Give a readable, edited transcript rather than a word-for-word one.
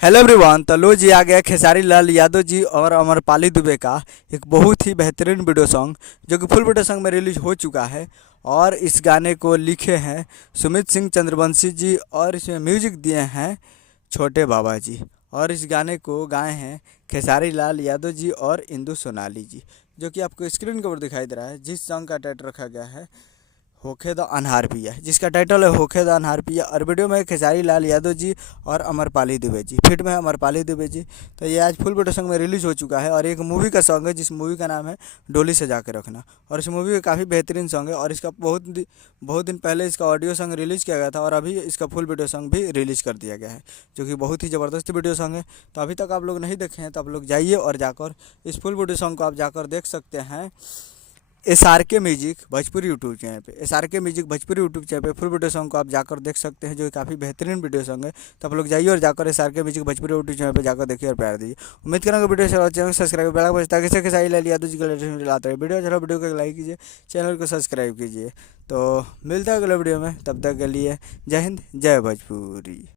Hello everyone. तो लो जी आ गया खेसारी लाल यादव जी और अमरपाली दुबे का एक बहुत ही बेहतरीन वीडियो सॉन्ग जो कि फुल वीडियो सॉन्ग में रिलीज हो चुका है। और इस गाने को लिखे हैं सुमित सिंह चंद्रवंशी जी और इसमें म्यूजिक दिए हैं छोटे बाबा जी। और इस गाने को गाए हैं खेसारी लाल यादव जी और इंदु सोनाली जी, जो कि आपको स्क्रीन के ऊपर दिखाई दे रहा है। जिस सॉन्ग का टाइटल रखा गया है होखे द अनहार पिया, जिसका टाइटल है होखे द अनहार पिया। और वीडियो में खेसारी लाल यादव जी और अमरपाली दुबे जी, फिट में है अमरपाली दुबे जी। तो ये आज फुल वीडियो सॉन्ग में रिलीज हो चुका है और एक मूवी का सॉन्ग है जिस मूवी का नाम है डोली सजा के रखना। और इस मूवी का काफ़ी बेहतरीन सॉन्ग है और इसका बहुत दिन पहले इसका ऑडियो सॉन्ग रिलीज़ किया गया था और अभी इसका फुल वीडियो सॉन्ग भी रिलीज़ कर दिया गया है, जो कि बहुत ही ज़बरदस्त वीडियो सॉन्ग है। तो अभी तक आप लोग नहीं देखे हैं तो आप लोग जाइए और जाकर इस फुल वीडियो सॉन्ग को आप जाकर देख सकते हैं SRK music Bhojpuri YouTube channel पे। SRK music Bhojpuri YouTube channel पे फुल वीडियो सॉन्ग को आप जाकर देख सकते हैं, जो कि काफ़ी बेहतरीन वीडियो सॉन्ग है। तो आप लोग जाइए और जाकर SRK music Bhojpuri YouTube channel पे जाकर देखिए और प्यार दीजिए। उम्मीद करूँगा वीडियो से चैनल सब्सक्राइब बेल बजता है ताकि खेसारी लाल यादव जी का लेटेस्ट लाता है वीडियो। चलो वीडियो को लाइक कीजिए, चैनल को सब्सक्राइब कीजिए। तो मिलता है अगले वीडियो में, तब तक के लिए जय हिंद जय भोजपुरी।